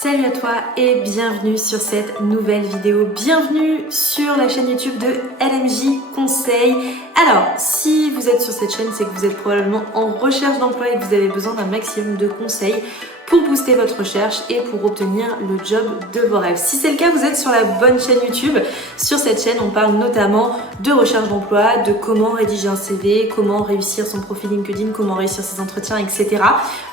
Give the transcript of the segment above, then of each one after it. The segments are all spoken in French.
Salut à toi et bienvenue sur cette nouvelle vidéo. Bienvenue sur la chaîne YouTube de LMJ Conseil. Alors, si vous êtes sur cette chaîne, c'est que vous êtes probablement en recherche d'emploi et que vous avez besoin d'un maximum de conseils pour booster votre recherche et pour obtenir le job de vos rêves. Si c'est le cas, vous êtes sur la bonne chaîne YouTube. Sur cette chaîne, on parle notamment de recherche d'emploi, de comment rédiger un CV, comment réussir son profil LinkedIn, comment réussir ses entretiens, etc.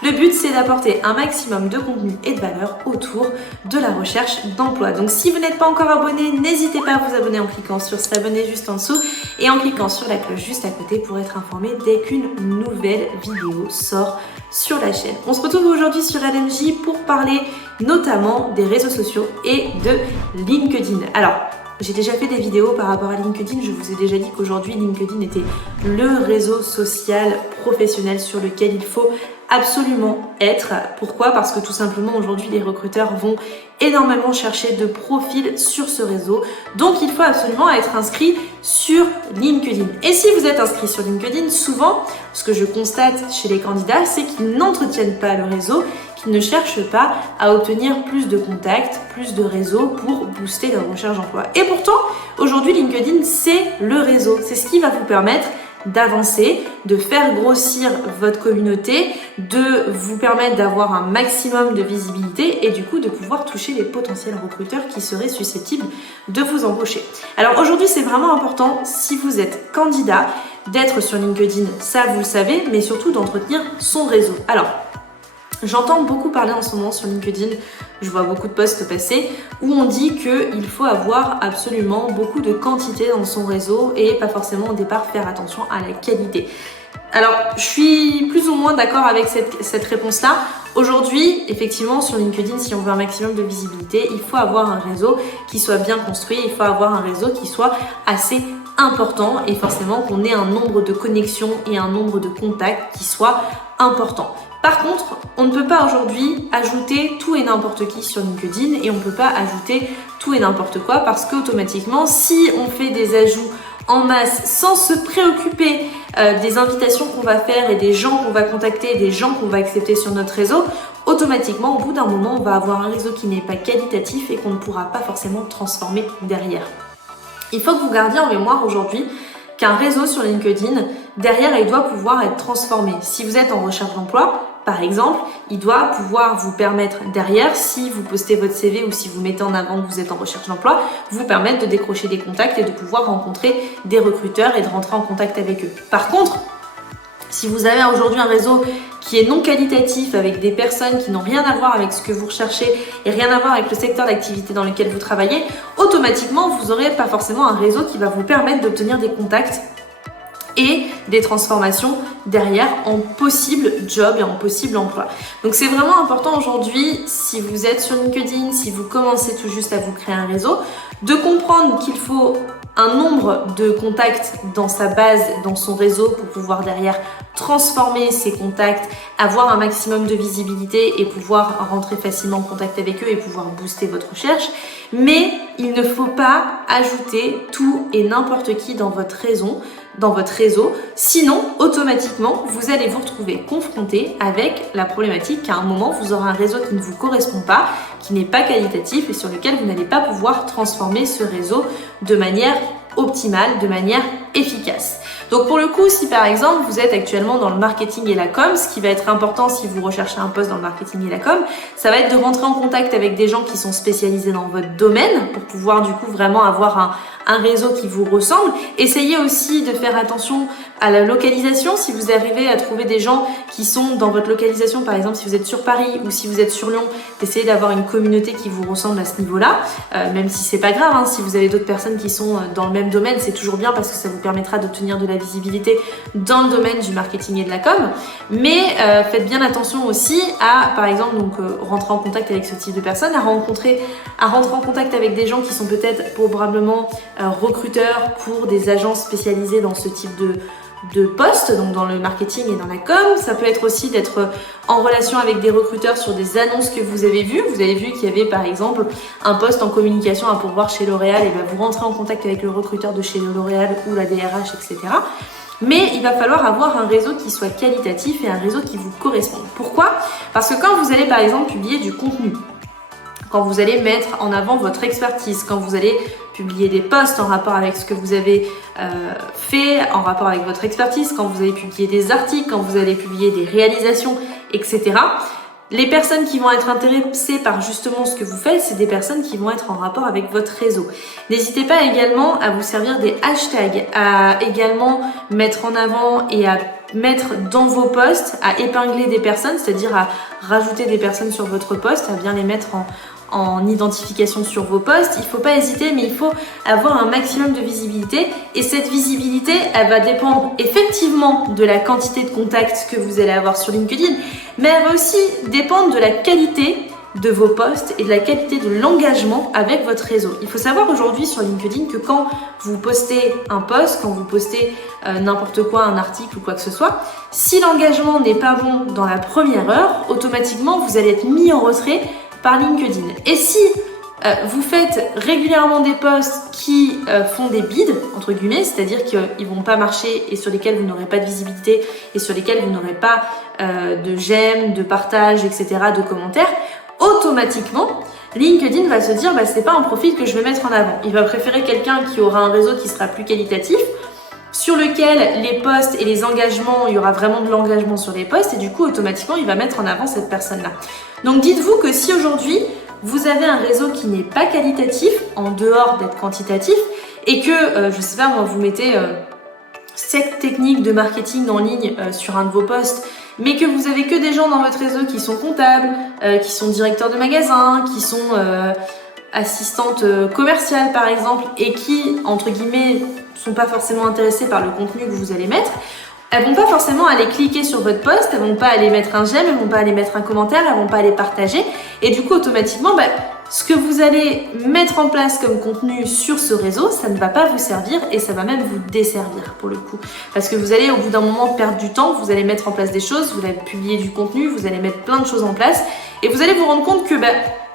Le but, c'est d'apporter un maximum de contenu et de valeur autour de la recherche d'emploi. Donc si vous n'êtes pas encore abonné, n'hésitez pas à vous abonner en cliquant sur s'abonner juste en dessous et en cliquant sur la cloche juste à côté pour être informé dès qu'une nouvelle vidéo sort sur la chaîne. On se retrouve aujourd'hui sur LMJ pour parler notamment des réseaux sociaux et de LinkedIn. Alors, j'ai déjà fait des vidéos par rapport à LinkedIn. Je vous ai déjà dit qu'aujourd'hui, LinkedIn était le réseau social professionnel sur lequel il faut absolument être. Pourquoi ? Parce que tout simplement, aujourd'hui, les recruteurs vont énormément chercher de profils sur ce réseau. Donc, il faut absolument être inscrit sur LinkedIn. Et si vous êtes inscrit sur LinkedIn, souvent, ce que je constate chez les candidats, c'est qu'ils n'entretiennent pas le réseau, qu'ils ne cherchent pas à obtenir plus de contacts, plus de réseaux pour booster leur recherche d'emploi. Et pourtant, aujourd'hui, LinkedIn, c'est le réseau. C'est ce qui va vous permettre d'avancer, de faire grossir votre communauté, de vous permettre d'avoir un maximum de visibilité et du coup de pouvoir toucher les potentiels recruteurs qui seraient susceptibles de vous embaucher. Alors aujourd'hui, c'est vraiment important, si vous êtes candidat, d'être sur LinkedIn, ça vous le savez, mais surtout d'entretenir son réseau. Alors, j'entends beaucoup parler en ce moment sur LinkedIn, je vois beaucoup de posts passer où on dit qu'il faut avoir absolument beaucoup de quantité dans son réseau et pas forcément au départ faire attention à la qualité. Alors, je suis plus ou moins d'accord avec cette réponse-là. Aujourd'hui, effectivement, sur LinkedIn, si on veut un maximum de visibilité, il faut avoir un réseau qui soit bien construit, il faut avoir un réseau qui soit assez important et forcément qu'on ait un nombre de connexions et un nombre de contacts qui soit important. Par contre, on ne peut pas aujourd'hui ajouter tout et n'importe qui sur LinkedIn et on ne peut pas ajouter tout et n'importe quoi parce qu'automatiquement, si on fait des ajouts en masse sans se préoccuper des invitations qu'on va faire et des gens qu'on va contacter, des gens qu'on va accepter sur notre réseau, automatiquement, au bout d'un moment, on va avoir un réseau qui n'est pas qualitatif et qu'on ne pourra pas forcément transformer derrière. Il faut que vous gardiez en mémoire aujourd'hui qu'un réseau sur LinkedIn, derrière, il doit pouvoir être transformé. Si vous êtes en recherche d'emploi, par exemple, il doit pouvoir vous permettre derrière, si vous postez votre CV ou si vous mettez en avant que vous êtes en recherche d'emploi, vous permettre de décrocher des contacts et de pouvoir rencontrer des recruteurs et de rentrer en contact avec eux. Par contre, si vous avez aujourd'hui un réseau qui est non qualitatif, avec des personnes qui n'ont rien à voir avec ce que vous recherchez et rien à voir avec le secteur d'activité dans lequel vous travaillez, automatiquement, vous n'aurez pas forcément un réseau qui va vous permettre d'obtenir des contacts et des transformations derrière en possible job et en possible emploi. Donc c'est vraiment important aujourd'hui, si vous êtes sur LinkedIn, si vous commencez tout juste à vous créer un réseau, de comprendre qu'il faut un nombre de contacts dans sa base, dans son réseau pour pouvoir derrière transformer ces contacts, avoir un maximum de visibilité et pouvoir rentrer facilement en contact avec eux et pouvoir booster votre recherche. Mais il ne faut pas ajouter tout et n'importe qui dans votre réseau, sinon automatiquement vous allez vous retrouver confronté avec la problématique qu'à un moment vous aurez un réseau qui ne vous correspond pas, qui n'est pas qualitatif et sur lequel vous n'allez pas pouvoir transformer ce réseau de manière optimale, de manière efficace. Donc pour le coup, si par exemple vous êtes actuellement dans le marketing et la com, ce qui va être important si vous recherchez un poste dans le marketing et la com, ça va être de rentrer en contact avec des gens qui sont spécialisés dans votre domaine pour pouvoir du coup vraiment avoir un réseau qui vous ressemble. Essayez aussi de faire attention à la localisation. Si vous arrivez à trouver des gens qui sont dans votre localisation, par exemple si vous êtes sur Paris ou si vous êtes sur Lyon, d'essayer d'avoir une communauté qui vous ressemble à ce niveau-là, même si c'est pas grave, hein, si vous avez d'autres personnes qui sont dans le même domaine, c'est toujours bien parce que ça vous permettra d'obtenir de la visibilité dans le domaine du marketing et de la com. Mais faites bien attention aussi à, par exemple, rentrer en contact avec ce type de personnes, à rentrer en contact avec des gens qui sont peut-être probablement recruteurs pour des agences spécialisées dans ce type de postes, donc dans le marketing et dans la com. Ça peut être aussi d'être en relation avec des recruteurs sur des annonces que vous avez vues. Vous avez vu qu'il y avait par exemple un poste en communication à pourvoir chez L'Oréal et vous rentrez en contact avec le recruteur de chez L'Oréal ou la DRH, etc. Mais il va falloir avoir un réseau qui soit qualitatif et un réseau qui vous corresponde. Pourquoi ? Parce que quand vous allez par exemple publier du contenu quand vous allez mettre en avant votre expertise, quand vous allez publier des posts en rapport avec ce que vous avez fait, en rapport avec votre expertise, quand vous allez publier des articles, quand vous allez publier des réalisations, etc. Les personnes qui vont être intéressées par justement ce que vous faites, c'est des personnes qui vont être en rapport avec votre réseau. N'hésitez pas également à vous servir des hashtags, à également mettre en avant et à mettre dans vos posts, à épingler des personnes, c'est-à-dire à rajouter des personnes sur votre post, à bien les mettre en identification sur vos posts. Il ne faut pas hésiter, mais il faut avoir un maximum de visibilité. Et cette visibilité, elle va dépendre effectivement de la quantité de contacts que vous allez avoir sur LinkedIn, mais elle va aussi dépendre de la qualité de vos posts et de la qualité de l'engagement avec votre réseau. Il faut savoir aujourd'hui sur LinkedIn que quand vous postez un post, quand vous postez n'importe quoi, un article ou quoi que ce soit, si l'engagement n'est pas bon dans la première heure, automatiquement vous allez être mis en retrait par LinkedIn. Et si vous faites régulièrement des posts qui font des bids, entre guillemets, c'est-à-dire qu'ils vont pas marcher et sur lesquels vous n'aurez pas de visibilité et sur lesquels vous n'aurez pas de j'aime, de partage, etc., de commentaires, automatiquement, LinkedIn va se dire bah, c'est pas un profil que je vais mettre en avant. Il va préférer quelqu'un qui aura un réseau qui sera plus qualitatif, sur lequel les posts et les engagements, il y aura vraiment de l'engagement sur les posts et du coup automatiquement il va mettre en avant cette personne-là. Donc dites-vous que si aujourd'hui vous avez un réseau qui n'est pas qualitatif, en dehors d'être quantitatif, et que, je sais pas moi, vous mettez 7 techniques de marketing en ligne sur un de vos posts, mais que vous avez que des gens dans votre réseau qui sont comptables, qui sont directeurs de magasins, qui sont assistantes commerciales par exemple, et qui, entre guillemets, sont pas forcément intéressées par le contenu que vous allez mettre, elles vont pas forcément aller cliquer sur votre post, elles vont pas aller mettre un j'aime, elles vont pas aller mettre un commentaire, elles vont pas aller partager, et du coup automatiquement, ce que vous allez mettre en place comme contenu sur ce réseau, ça ne va pas vous servir et ça va même vous desservir pour le coup. Parce que vous allez au bout d'un moment perdre du temps, vous allez mettre en place des choses, vous allez publier du contenu, vous allez mettre plein de choses en place et vous allez vous rendre compte que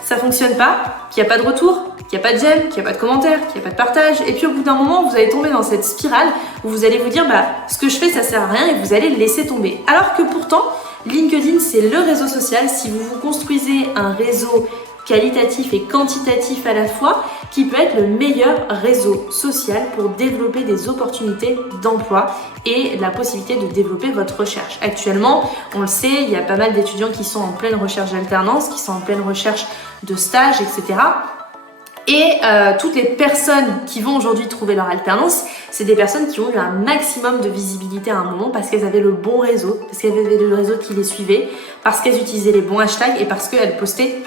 ça fonctionne pas, qu'il n'y a pas de retour, qu'il n'y a pas de j'aime, qu'il n'y a pas de commentaire, qu'il n'y a pas de partage. Et puis au bout d'un moment, vous allez tomber dans cette spirale où vous allez vous dire ce que je fais ça sert à rien et vous allez le laisser tomber. Alors que pourtant, LinkedIn c'est le réseau social. Si vous vous construisez un réseau qualitatif et quantitatif à la fois, qui peut être le meilleur réseau social pour développer des opportunités d'emploi et la possibilité de développer votre recherche. Actuellement, on le sait, il y a pas mal d'étudiants qui sont en pleine recherche d'alternance, qui sont en pleine recherche de stage, etc. Et toutes les personnes qui vont aujourd'hui trouver leur alternance, c'est des personnes qui ont eu un maximum de visibilité à un moment parce qu'elles avaient le bon réseau, parce qu'elles avaient le réseau qui les suivait, parce qu'elles utilisaient les bons hashtags et parce qu'elles postaient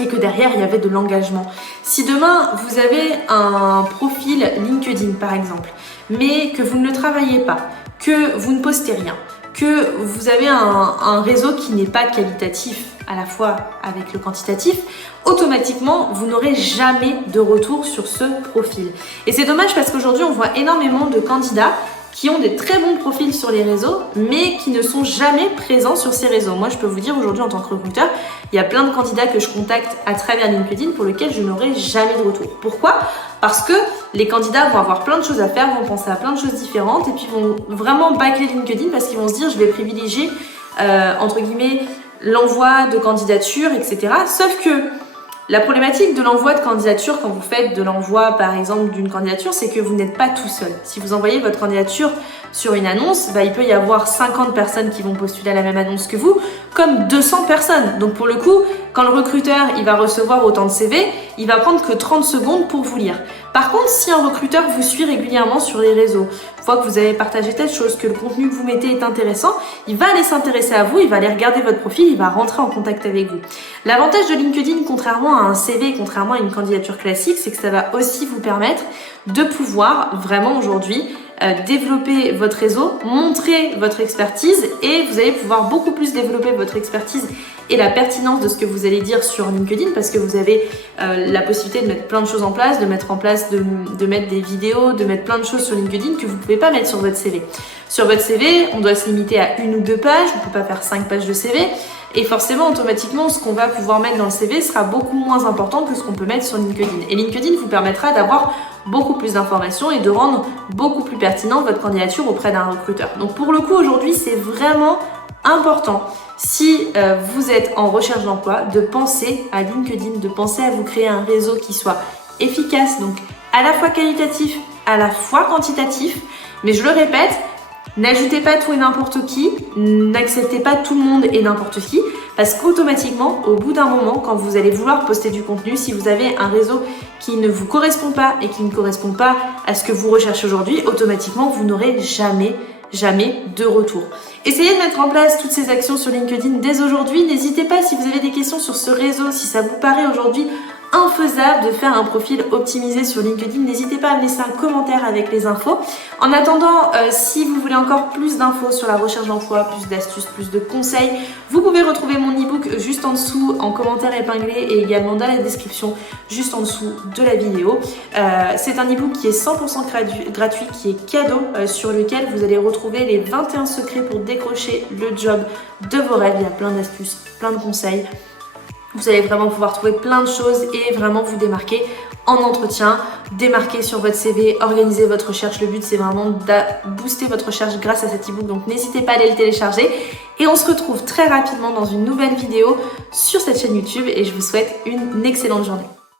et que derrière il y avait de l'engagement. Si demain vous avez un profil LinkedIn par exemple, mais que vous ne le travaillez pas, que vous ne postez rien, que vous avez un réseau qui n'est pas qualitatif à la fois avec le quantitatif, automatiquement vous n'aurez jamais de retour sur ce profil. Et c'est dommage parce qu'aujourd'hui on voit énormément de candidats qui ont des très bons profils sur les réseaux, mais qui ne sont jamais présents sur ces réseaux. Moi, je peux vous dire aujourd'hui en tant que recruteur, il y a plein de candidats que je contacte à travers LinkedIn pour lesquels je n'aurai jamais de retour. Pourquoi ? Parce que les candidats vont avoir plein de choses à faire, vont penser à plein de choses différentes et puis vont vraiment bâcler LinkedIn parce qu'ils vont se dire je vais privilégier, entre guillemets, l'envoi de candidatures, etc. Sauf que la problématique de l'envoi de candidature, quand vous faites de l'envoi par exemple d'une candidature, c'est que vous n'êtes pas tout seul. Si vous envoyez votre candidature sur une annonce, il peut y avoir 50 personnes qui vont postuler à la même annonce que vous, comme 200 personnes. Donc pour le coup, quand le recruteur il va recevoir autant de CV, il va prendre que 30 secondes pour vous lire. Par contre, si un recruteur vous suit régulièrement sur les réseaux, voit que vous avez partagé telle chose, que le contenu que vous mettez est intéressant, il va aller s'intéresser à vous, il va aller regarder votre profil, il va rentrer en contact avec vous. L'avantage de LinkedIn, contrairement à un CV, contrairement à une candidature classique, c'est que ça va aussi vous permettre de pouvoir vraiment aujourd'hui développer votre réseau, montrer votre expertise et vous allez pouvoir beaucoup plus développer votre expertise et la pertinence de ce que vous allez dire sur LinkedIn parce que vous avez la possibilité de mettre plein de choses en place, de mettre des vidéos, de mettre plein de choses sur LinkedIn que vous ne pouvez pas mettre sur votre CV. Sur votre CV, on doit se limiter à 1 ou 2 pages, on ne peut pas faire 5 pages de CV et forcément, automatiquement, ce qu'on va pouvoir mettre dans le CV sera beaucoup moins important que ce qu'on peut mettre sur LinkedIn. Et LinkedIn vous permettra d'avoir beaucoup plus d'informations et de rendre beaucoup plus pertinent votre candidature auprès d'un recruteur. Donc pour le coup, aujourd'hui, c'est vraiment important, si vous êtes en recherche d'emploi, de penser à LinkedIn, de penser à vous créer un réseau qui soit efficace, donc à la fois qualitatif, à la fois quantitatif. Mais je le répète, n'ajoutez pas tout et n'importe qui, n'acceptez pas tout le monde et n'importe qui, parce qu'automatiquement, au bout d'un moment, quand vous allez vouloir poster du contenu, si vous avez un réseau qui ne vous correspond pas et qui ne correspond pas à ce que vous recherchez aujourd'hui, automatiquement, vous n'aurez jamais de retour. Essayez de mettre en place toutes ces actions sur LinkedIn dès aujourd'hui. N'hésitez pas, si vous avez des questions sur ce réseau, si ça vous paraît aujourd'hui infaisable de faire un profil optimisé sur LinkedIn, n'hésitez pas à me laisser un commentaire avec les infos. En attendant, si vous voulez encore plus d'infos sur la recherche d'emploi, plus d'astuces, plus de conseils, vous pouvez retrouver mon e-book juste en dessous en commentaire épinglé et également dans la description juste en dessous de la vidéo. C'est un e-book qui est 100% gratuit, qui est cadeau, sur lequel vous allez retrouver les 21 secrets pour décrocher le job de vos rêves. Il y a plein d'astuces, plein de conseils. Vous allez vraiment pouvoir trouver plein de choses et vraiment vous démarquer en entretien, démarquer sur votre CV, organiser votre recherche. Le but, c'est vraiment de booster votre recherche grâce à cet e-book. Donc, n'hésitez pas à aller le télécharger. Et on se retrouve très rapidement dans une nouvelle vidéo sur cette chaîne YouTube et je vous souhaite une excellente journée.